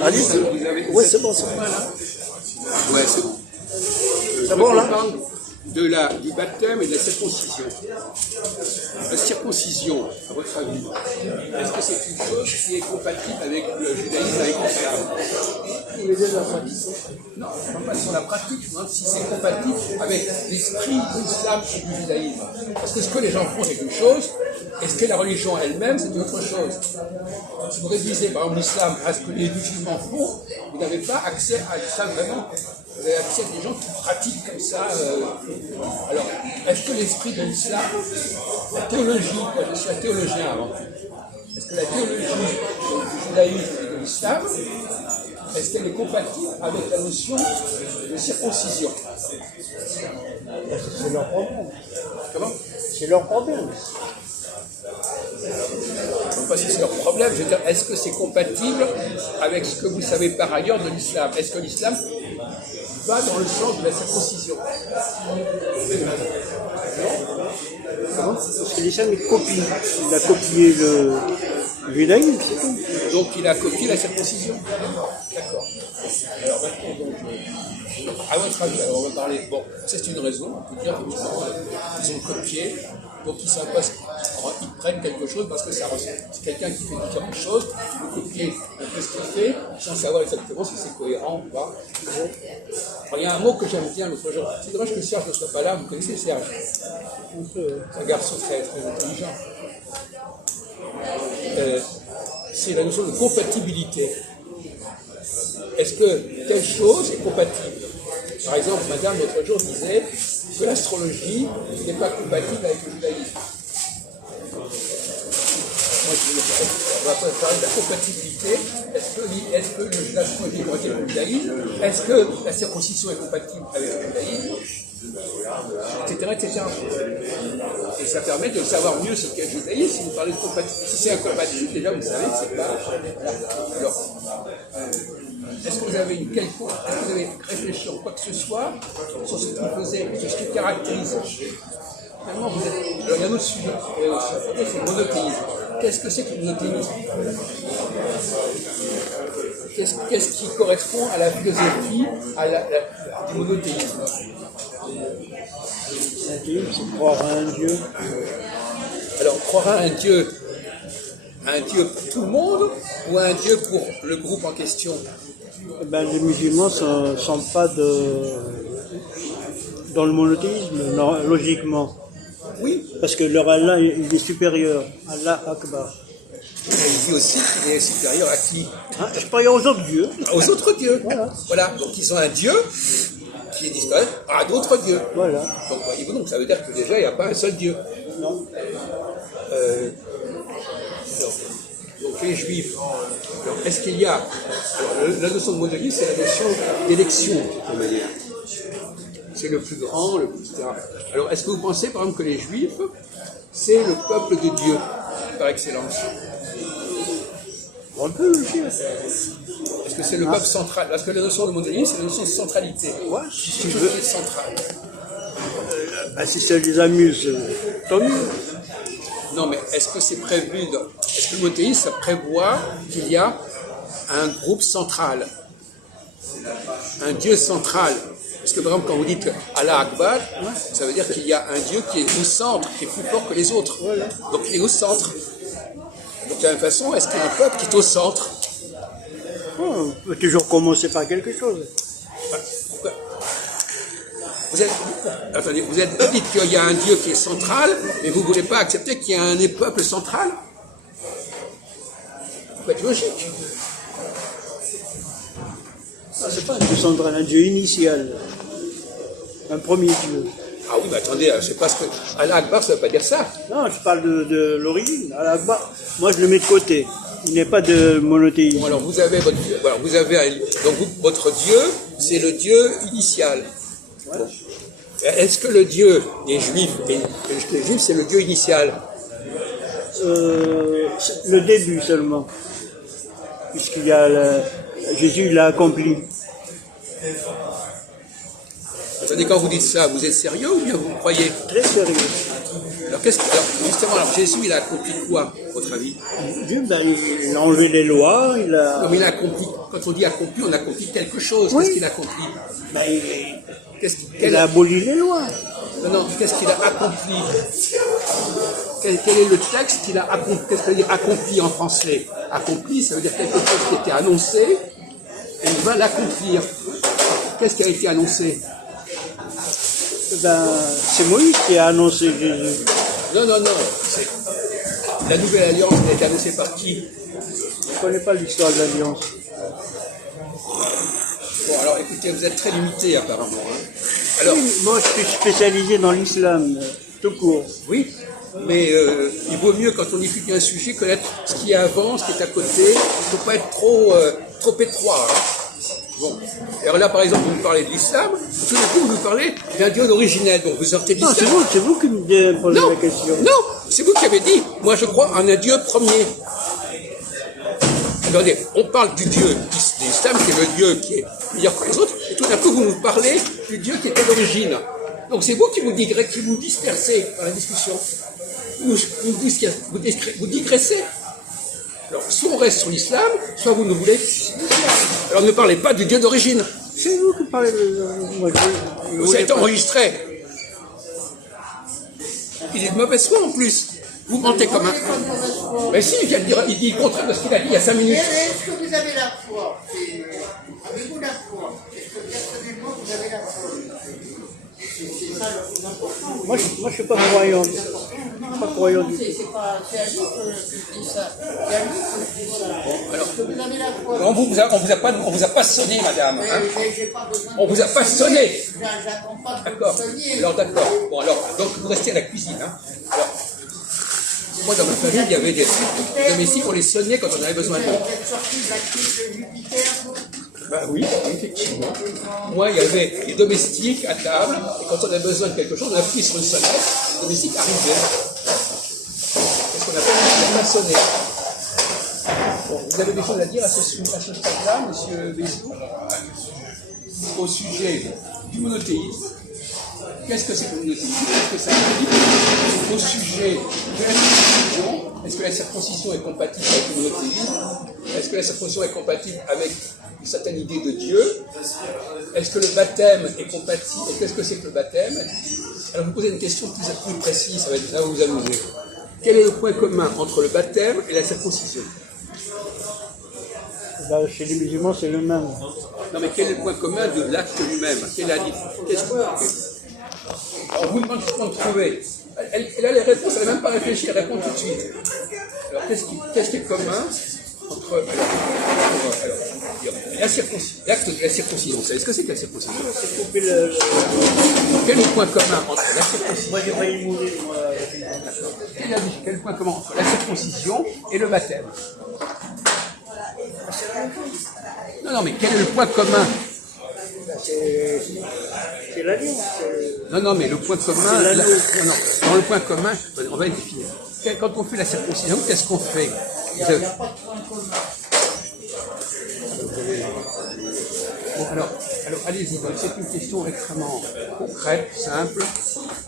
Allez-y. Oui, c'est bon, c'est bon. Ouais, c'est bon. C'est bon, là? Du baptême et de la circoncision. La circoncision, à votre avis, est-ce que c'est une chose qui est compatible avec le judaïsme, avec l'islam? Non, je ne parle pas sur la pratique, je me demande si c'est compatible avec l'esprit de l'islam et du judaïsme. Parce que ce que les gens font, c'est une chose, est-ce que la religion elle-même, c'est une autre chose? Si vous réduisez par exemple l'islam à ce que les musulmans font, vous n'avez pas accès à l'islam vraiment. Vous avez accès à des gens qui pratiquent comme ça. Alors, est-ce que l'esprit de l'islam, la théologie, moi je suis un théologien avant tout, est-ce que la théologie du judaïsme et de l'islam, est-ce qu'elle est compatible avec la notion de circoncision? C'est leur problème. Comment? C'est leur problème. Je ne sais pas si c'est leur problème, je veux dire, est-ce que c'est compatible avec ce que vous savez par ailleurs de l'islam? Est-ce que l'islam va dans le sens de la circoncision? Comment? Parce que l'islam, il copie. Il a copié le judaïsme, c'est tout. Donc il a copié la circoncision. D'accord. Alors maintenant, donc, à votre avis, alors on va parler. Bon, c'est une raison, on peut dire qu'ils ont copié, donc ils savent pas, ils prennent quelque chose parce que ça ressemble. C'est quelqu'un qui fait différentes choses, il peut copier un peu ce qu'il fait, sans savoir exactement si c'est cohérent ou pas. Alors, il y a un mot que j'aime bien l'autre jour. C'est dommage que Serge ne soit pas là, vous connaissez Serge? C'est un garçon très, très intelligent. C'est la notion de compatibilité. Est-ce que telle chose est compatible? Par exemple, madame, l'autre jour, disait que l'astrologie n'est pas compatible avec le judaïsme. Moi, on va parler de la compatibilité. Est-ce que l'astrologie est compatible avec le judaïsme? Est-ce que la circoncision est compatible avec le judaïsme? Etc., etc. Et ça permet de savoir mieux ce qu'est le judaïsme. Si vous parlez de compatibilité, si c'est incompatible, déjà vous savez que c'est pas. Alors, est-ce que vous avez une quelconque, est-ce que vous avez réfléchi en quoi que ce soit sur ce qui faisait, sur ce qui caractérise? Finalement, vous êtes. Alors, il y a un autre sujet, c'est le monothéisme. Qu'est-ce que c'est que le monothéisme? Qu'est-ce qui correspond à la philosophie du monothéisme? C'est croire à un Dieu. Alors, croire à un Dieu pour tout le monde ou à un Dieu pour le groupe en question? Ben, les musulmans ne sont pas dans le monothéisme, logiquement. Oui. Parce que leur Allah, il est supérieur. Allah Akbar. Et il dit aussi qu'il est supérieur à qui? Supérieur aux autres dieux. Aux autres dieux. Voilà. Donc ils ont un Dieu qui est disparu à d'autres dieux. Voilà. Donc voyez-vous, donc ça veut dire que déjà il n'y a pas un seul Dieu. Non. Donc les Juifs. Alors, est-ce qu'il y a... Alors, la notion de monothéisme, c'est la notion d'élection, de manière. C'est le plus grand, etc. Alors est-ce que vous pensez par exemple que les Juifs, c'est le peuple de Dieu, par excellence? On peut le dire. Est-ce que c'est le peuple central? Parce que la notion de monothéisme, c'est la notion de centralité. Ouais, si tu veux. C'est central. Si ça les amuse, tant mieux. Non, mais est-ce que c'est prévu est-ce que le monothéisme, ça prévoit qu'il y a un groupe central, un Dieu central? Parce que par exemple, quand vous dites Allah Akbar, ça veut dire qu'il y a un Dieu qui est au centre, qui est plus fort que les autres. Donc il est au centre. Donc de la même façon, est-ce qu'il y a un peuple qui est au centre? On peut toujours commencer par quelque chose. Attendez, vous dites qu'il y a un Dieu qui est central, mais vous ne voulez pas accepter qu'il y a un peuple central? Ça peut être logique. C'est pas un Dieu central, un Dieu initial. Un premier Dieu. Ah oui, mais attendez, je sais pas ce que... Allah Akbar, ça ne veut pas dire ça. Non, je parle de l'origine. Allah Akbar, moi je le mets de côté. Il n'est pas de monothéisme. Bon, alors vous avez votre Dieu. Voilà, donc votre Dieu, c'est le Dieu initial. Ouais. Bon. Est-ce que le Dieu des Juifs, les Juifs, c'est le Dieu initial? Le début seulement. Puisqu'il y a Jésus l'a accompli. Attendez, quand vous dites ça, vous êtes sérieux ou bien vous croyez? Très sérieux. Alors, justement, alors Jésus, il a accompli quoi, à votre avis? Dieu, ben, il a enlevé les lois, il a... Non, mais il a accompli, quand on dit accompli, on accomplit quelque chose. Oui. Qu'est-ce qu'il a accompli? Ben, Quel il a aboli les lois. Non, qu'est-ce qu'il a accompli? Quel est le texte qu'il a accompli? Qu'est-ce que ça veut dire accompli en français? Accompli, ça veut dire quelque chose qui était annoncé, et il va l'accomplir. Qu'est-ce qui a été annoncé? Ben, c'est Moïse qui a annoncé Jésus. Non, c'est la nouvelle alliance qui a été annoncée par qui? Je ne connais pas l'histoire de l'Alliance. Bon, alors écoutez, vous êtes très limité apparemment. Hein. Alors, Oui, moi, je suis spécialisé dans l'islam, tout court. oui, mais il vaut mieux quand on étudie un sujet connaître ce qui est avant, ce qui est à côté. Il ne faut pas être trop étroit. Hein. Bon. Alors là, par exemple, vous me parlez de l'islam, tout d'un coup, vous nous parlez d'un Dieu originel. Donc vous sortez de Non, l'islam. c'est vous qui me posez la question. Non, c'est vous qui avez dit. Moi, je crois en un Dieu premier. Attendez, on parle du Dieu de l'islam, qui est le Dieu qui est meilleur que les autres, et tout d'un coup, vous nous parlez du Dieu qui était l'origine. Donc c'est vous qui vous dispersez dans la discussion. Vous digressez. Alors, soit on reste sur l'islam, soit vous ne voulez. Alors ne parlez pas du Dieu d'origine. C'est vous qui parlez de... Moi, Vous êtes enregistré. Il est de mauvaise foi en plus. Vous mentez comme un... Mais si, il vient de dire, il dit le contraire de ce qu'il a dit il y a 5 minutes. Est-ce que vous avez la foi? Avez-vous la foi? Est-ce que personnellement vous avez la foi? C'est ça le plus important. moi, je ne suis pas croyant. Je suis pas croyant du tout. C'est à lui que je dis ça. C'est à lui que je dis ça. Alors, Est-ce que vous avez la foi? on vous a pas sonné, madame. Hein. J'ai pas besoin On vous a pas sonné. J'attends pas que D'accord. vous sonniez. Alors d'accord. Bon alors, donc vous restez à la cuisine. Hein. Alors, moi dans ma famille, il y avait des domestiques, on les sonnait quand on avait besoin d'eux. Vous êtes sorti de la crise de Jupiter, vous? Ben oui, effectivement. Moi, il y avait des domestiques à table, et quand on avait besoin de quelque chose, on appuyait sur une sonnette, les domestiques arrivaient. C'est ce qu'on appelle la sonner. Bon, vous avez des choses à dire à ce stade-là, monsieur Bézou, au sujet du monothéisme. Qu'est-ce que c'est que le monothéisme? Qu'est-ce que ça implique? Au sujet de la circoncision, est-ce que la circoncision est compatible avec le monothéisme? Est-ce que la circoncision est compatible avec une certaine idée de Dieu? Est-ce que le baptême est compatible? Et qu'est-ce que c'est que le baptême? Alors vous posez une question plus précise, ça va vous amuser. Quel est le point commun entre le baptême et la circoncision? Ben, chez les musulmans, c'est le même. Non mais quel est le point commun de l'acte lui-même? Quelle est la différence? Alors vous demandez comment trouver. Elle a les réponses, elle n'a même pas réfléchi, elle répond tout de suite. Alors qu'est-ce qui est commun entre l'acte de la circoncision? Vous savez ce que c'est que la circoncision? Couper le... Quel est le point commun entre la circoncision? Moi, j'ai failli mourir, moi. Quel est le point commun entre la circoncision et le baptême? Non, mais quel est le point commun? C'est l'alliance. Non, mais le point commun... Dans le point commun, on va le définir. Quand on fait la circoncision, qu'est-ce qu'on fait? Il n'y a pas de point commun. Bon, alors allez-y, c'est une question extrêmement concrète, simple.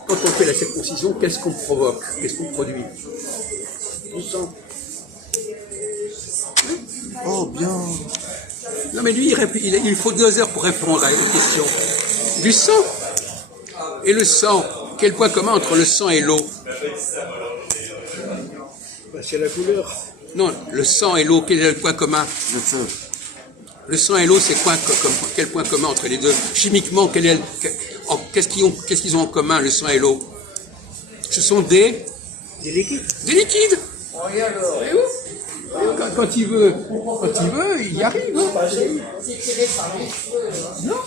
Quand on fait la circoncision, qu'est-ce qu'on provoque? Qu'est-ce qu'on produit? Du sang. Oh, bien. Non, mais lui, il faut 2 heures pour répondre à une question. Du sang. Et le sang, quel point commun entre le sang et l'eau? Ben, c'est la couleur. Non, le sang et l'eau, quel est le point commun? Le feu. Le sang et l'eau, c'est quel point commun entre les deux? Chimiquement, qu'est-ce qu'ils ont en commun, le sang et l'eau? Ce sont des liquides. Des liquides. Et alors? Et où? Quand il veut, il y arrive. Hein. C'est tiré par les cheveux. Non,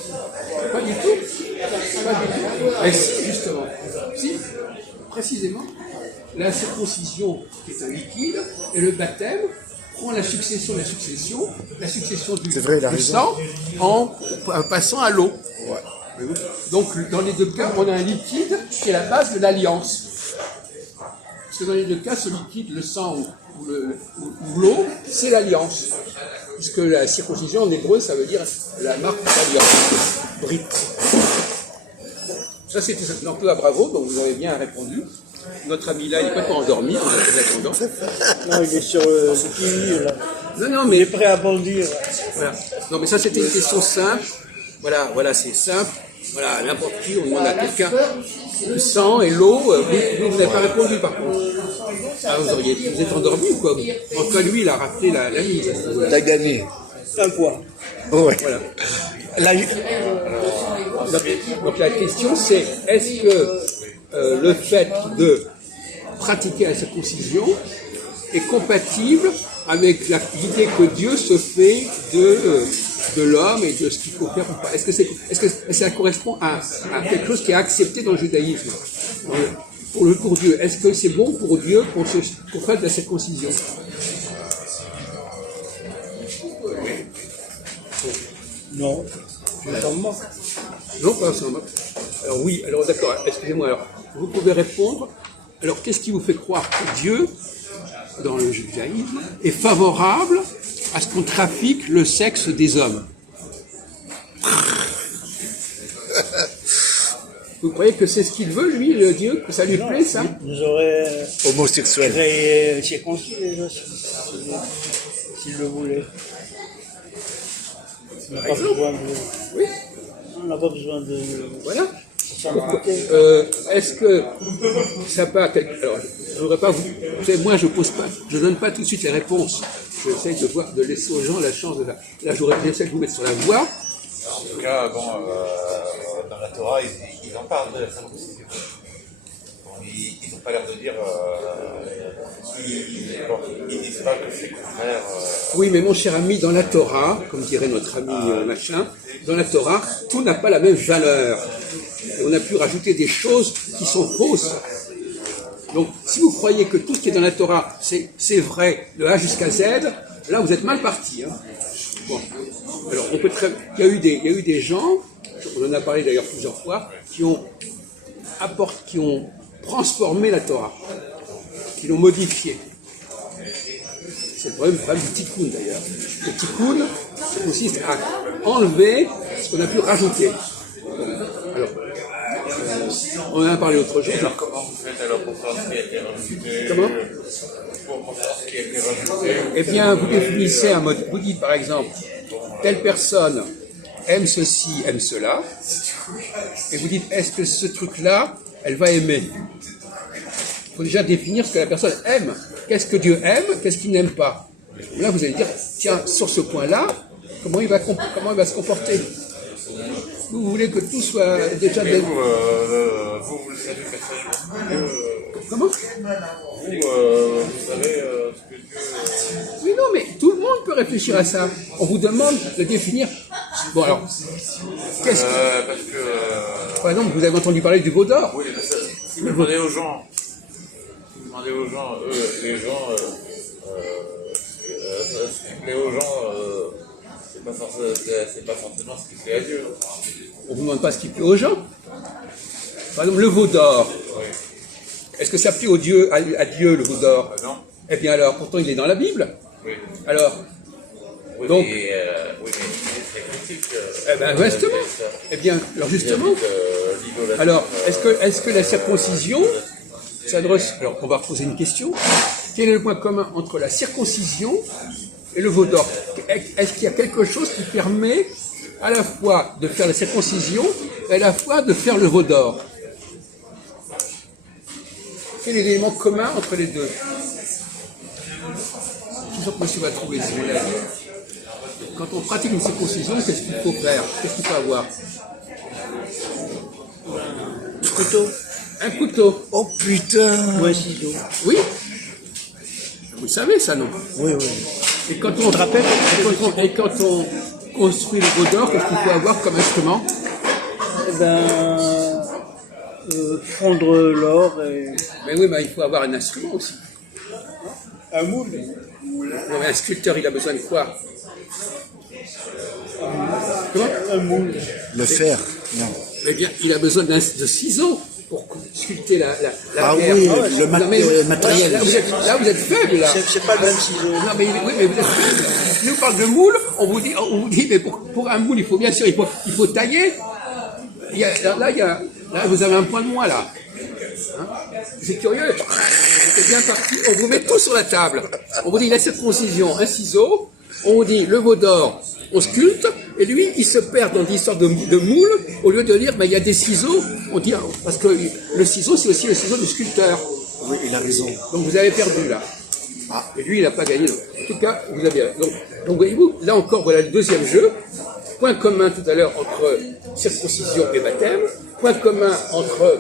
pas du tout. Et si, justement. Si, précisément, la circoncision est un liquide, et le baptême prend la succession du sang en passant à l'eau. Ouais. Donc, dans les 2 cas, on a un liquide qui est la base de l'alliance. Parce que dans les 2 cas, ce liquide, le sang ou l'eau, c'est l'alliance. Puisque la circoncision en hébreu, ça veut dire la marque d'alliance. Brit. Ça, c'était un peu à bravo, donc vous avez bien répondu. notre ami là, il n'est pas endormi, on a fait l'attendant. Non, il est sur le kiwi, là. Non, non, Il mais est prêt à bondir. voilà. Non, mais ça, c'était une question simple. Voilà, voilà, c'est simple. Voilà, n'importe qui, on demande à quelqu'un. Le sang et l'eau, vous n'avez pas répondu par contre. Ah, vous êtes endormi ou quoi? En tout cas, lui, il a rappelé la mise. T'as gagné. Un point. Ouais. Voilà. Là, Donc la question, c'est est-ce que le fait de pratiquer la circoncision est compatible avec l'idée que Dieu se fait de l'homme et de ce qu'il faut faire ou pas? Est-ce que ça correspond à quelque chose qui est accepté dans le judaïsme pour Dieu? Est-ce que c'est bon pour Dieu qu'on fasse de la circoncision? Non, je t'en moque. Non, pas ensemble. Alors oui, alors d'accord, excusez-moi, alors vous pouvez répondre. Alors qu'est-ce qui vous fait croire que Dieu, dans le judaïsme, est favorable à ce qu'on trafique le sexe des hommes? Vous croyez que c'est ce qu'il veut, lui, le Dieu, que ça lui plaît, ça? Nous aurait homosexuel. créé circoncis déjà, s'il le voulait. On n'a pas besoin de... Oui, On n'a pas besoin de... voilà. s'en moquer. Est-ce que ça pas quelque... Alors, je voudrais pas vous... Moi, je donne pas tout de suite les réponses. J'essaie de laisser aux gens la chance de la... Là, j'essaie de vous mettre sur la voie. En tout cas, bon, dans la Torah, ils en parlent de la circoncision. Bon, ils n'ont pas l'air de dire... ils disent pas que c'est contraire... Oui, mais mon cher ami, dans la Torah, comme dirait notre ami machin, dans la Torah, tout n'a pas la même valeur. Et on a pu rajouter des choses qui sont fausses. Donc, si vous croyez que tout ce qui est dans la Torah, c'est vrai, de A jusqu'à Z, là, vous êtes mal parti. Hein. Bon. Alors, on peut il y a eu des gens, on en a parlé d'ailleurs plusieurs fois, qui ont transformé la Torah, qui l'ont modifiée. C'est le problème du tikkun d'ailleurs. Le tikkun, ça consiste à enlever ce qu'on a pu rajouter. Alors, on en a parlé l'autre jour. Alors comment vous faites alors pour faire ce qui a été rajouté? Comment? Pour faire ce qui a été rajouté? Eh bien, vous définissez un mode. Vous dites par exemple, telle personne aime ceci, aime cela, et vous dites, est-ce que ce truc-là, elle va aimer? Il faut déjà définir ce que la personne aime. Qu'est-ce que Dieu aime, qu'est-ce qu'il n'aime pas? Là, vous allez dire, tiens, sur ce point-là, comment il va se comporter? Vous voulez que tout soit déjà... Mais vous le savez personnellement. Comment? Vous savez ce que Dieu... Oui, non, mais tout le monde peut réfléchir à ça. On vous demande de définir... Bon, alors, qu'est-ce que... Parce que... Par exemple, vous avez entendu parler du veau d'or. Oui, mais ça, si vous demandez aux gens, les gens, ce qui plaît aux gens, c'est pas forcément ce qui plaît à Dieu. On ne vous demande pas ce qui plaît aux gens. Par exemple, le veau d'or. Oui. Est-ce que ça plaît à Dieu, le veau d'or? Non. Eh bien alors, pourtant il est dans la Bible. Oui. Alors, Oui, donc... mais c'est critique. Eh bien, justement. Eh bien, alors justement... Alors, est-ce que la circoncision s'adresse... Alors, on va poser une question. Quel est le point commun entre la circoncision et le veau d'or? Est-ce qu'il y a quelque chose qui permet à la fois de faire la circoncision et à la fois de faire le veau d'or? Quel est l'élément commun entre les deux? Je suis sûr que monsieur va trouver ce qu'il a dit. Quand on pratique une circoncision, qu'est-ce qu'il faut faire? Qu'est-ce qu'il faut avoir? Un couteau. Un couteau. Oh putain! Ou un ciseau. Oui. Vous le savez, ça, non? Oui, oui. Et quand on construit le veau d'or, qu'est-ce qu'il faut avoir comme instrument? Eh ben, fondre l'or et... Mais oui, mais il faut avoir un instrument aussi. Un moule. Non, mais un sculpteur, il a besoin de quoi? Comment? Un moule. Le fer, non. Eh bien, il a besoin de ciseaux pour sculpter la Ah pierre. oui, Non, mais matériel. Là, vous êtes faible, là. C'est pas le même ciseau. Non, mais oui, mais vous êtes faible. Si on parle de moule, on vous dit, mais pour un moule, il faut bien sûr, il faut tailler. Là, vous avez un point de moins, là. Hein? C'est curieux. C'est bien parti. On vous met tout sur la table. On vous dit la circoncision, un ciseau. On vous dit le veau d'or, on sculpte. Et lui, il se perd dans l'histoire de moule. Au lieu de dire, il y a des ciseaux. On dit, parce que le ciseau, c'est aussi le ciseau du sculpteur. Oui, il a raison. Donc vous avez perdu là. Et lui, il n'a pas gagné. En tout cas, vous avez. Donc voyez-vous, là encore, voilà le deuxième jeu. Point commun tout à l'heure entre circoncision et baptême. Point commun entre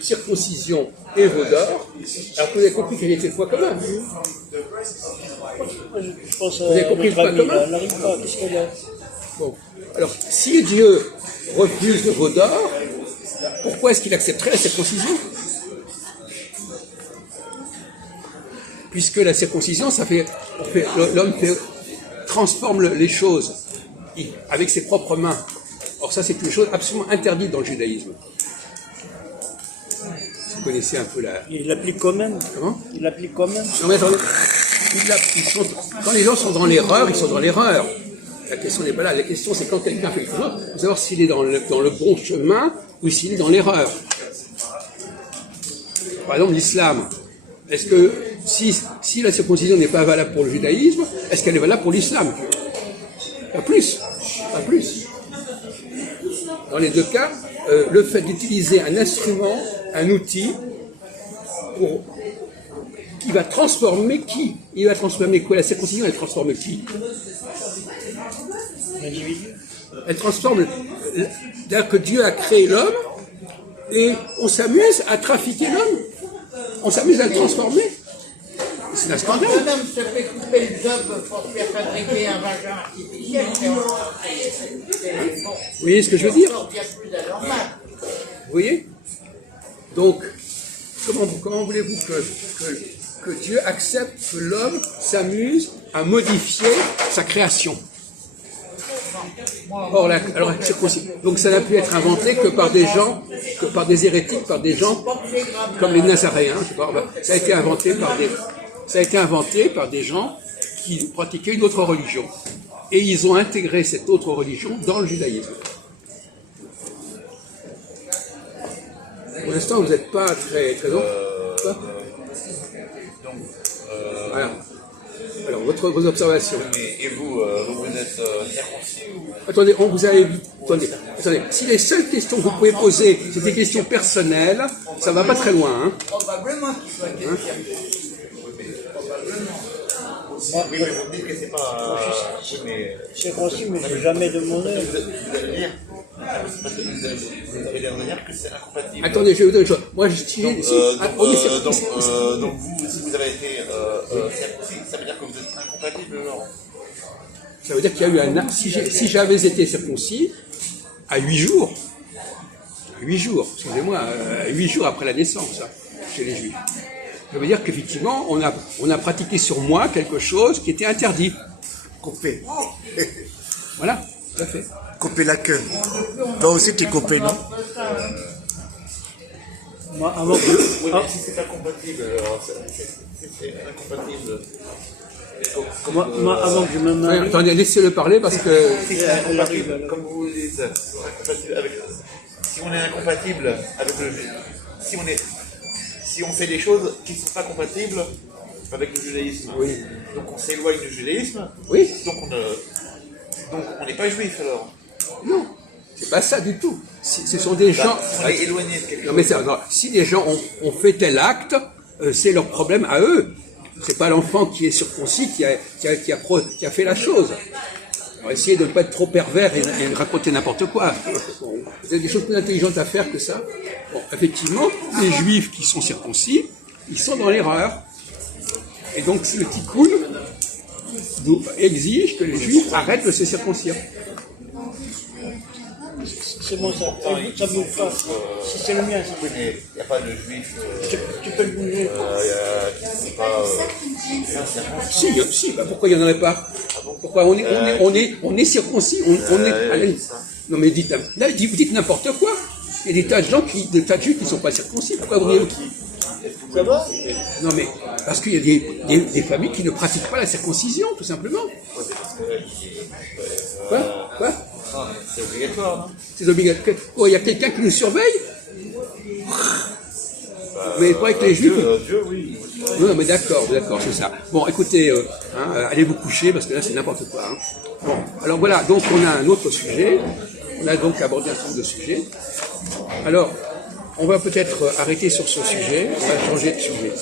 circoncision et veau d'or. Alors vous avez compris quel était le point commun. Je pense Vous avez compris le point commun. elle n'arrive pas. Qu'est-ce qu'elle a? Bon. Alors, si Dieu refuse le veau d'or, pourquoi est-ce qu'il accepterait la circoncision? Puisque la circoncision, l'homme transforme les choses avec ses propres mains. Or ça, c'est une chose absolument interdite dans le judaïsme. Vous connaissez un peu la... Il l'applique quand même. Comment? Il l'applique quand même. Non mais attendez, quand les gens sont dans l'erreur, ils sont dans l'erreur. La question n'est pas là. La question, c'est quand quelqu'un fait quelque chose, il faut savoir s'il est dans le bon chemin ou s'il est dans l'erreur. Par exemple, l'islam. Est-ce que si la circoncision n'est pas valable pour le judaïsme, est-ce qu'elle est valable pour l'islam? Pas plus. Pas plus. Dans les deux cas, le fait d'utiliser un instrument, un outil, qui va transformer qui? Il va transformer quoi? La circoncision, elle transforme qui? L'individu. Elle transforme... C'est-à-dire que Dieu a créé l'homme et on s'amuse à trafiquer l'homme. On s'amuse à le transformer. C'est un Quand scandale. un homme se fait couper le job pour faire fabriquer un vagin artificiel, c'est bon. Vous voyez ce que je veux dire? C'est bien plus anormal. Vous voyez? Donc, comment voulez-vous que Dieu accepte que l'homme s'amuse à modifier sa création? Or, alors, donc ça n'a pu être inventé que par des gens, que par des hérétiques, par des gens comme les Nazaréens. Je sais pas, ça a été inventé par des gens qui pratiquaient une autre religion. Et ils ont intégré cette autre religion dans le judaïsme. Pour l'instant, vous n'êtes pas très long. Voilà. Alors, vos observations. Et vous, vous êtes circoncis ou... Attendez, on vous a évité. Attendez. Si les seules questions que vous pouvez poser, c'est des questions personnelles, ça va pas très loin. Hein. Probablement qu'il soit question. Oui, mais vous me dites que c'est pas... oui, mais... C'est concis, mais je n'ai jamais demandé. Vous allez dire... Parce que vous allez dire que c'est incompatible. Attendez, je vais vous dire une chose. Moi, Donc vous, si vous avez été circoncis, ça veut dire que vous êtes incompatible, alors? Ça veut dire qu'il y a eu un... Si j'avais été circoncis, à 8 jours, excusez-moi, 8 jours après la naissance, hein, chez les Juifs, ça veut dire qu'effectivement, on a pratiqué sur moi quelque chose qui était interdit. Coupé. Voilà, tout à fait. Couper la queue. Toi aussi, tu es coupé, non? Moi, avant que... Oui, mais si c'est incompatible, alors c'est incompatible. Moi, avant que je me marie... Attendez, laissez-le parler parce que... Elle arrive. Comme vous le dites, si on est incompatible avec le... Si on fait des choses qui ne sont pas compatibles avec le judaïsme, Oui. donc on s'éloigne du judaïsme, Oui. donc on n'est pas juif alors. Non, c'est pas ça du tout. Ce sont des gens... On est éloigné de quelque Non, chose. mais si des gens ont fait tel acte, c'est leur problème à eux. C'est pas l'enfant qui est circoncis qui a fait la chose. Alors, essayez de ne pas être trop pervers et raconter n'importe quoi. Bon, vous avez des choses plus intelligentes à faire que ça. Bon, effectivement, les juifs qui sont circoncis, ils sont dans l'erreur. Et donc, le tikkun exige que les juifs arrêtent de se circoncire. C'est bon, ça bouge pas. Si c'est le mien, ça Oui, mais il n'y a pas de juif tu peux le bouger. qui ne sont pas Si, bah pourquoi il n'y en aurait pas? Pourquoi on est circoncis, on est à la limite. Non mais vous dites n'importe quoi. Il y a des tas de gens des tas de juifs qui ne sont pas circoncis. Pourquoi vous dites Ça va? Non mais parce qu'il y a des familles qui ne pratiquent pas la circoncision, tout simplement. Quoi? C'est obligatoire, non? C'est obligatoire. Oh, il y a quelqu'un qui nous surveille? Mais pas avec les juifs. Dieu, oui. Non, mais d'accord, c'est ça. Bon, écoutez, allez vous coucher parce que là c'est n'importe quoi. Hein. Bon, alors voilà, donc on a un autre sujet. On a donc abordé un certain nombre de sujets. Alors, on va peut-être arrêter sur ce sujet. On va changer de sujet.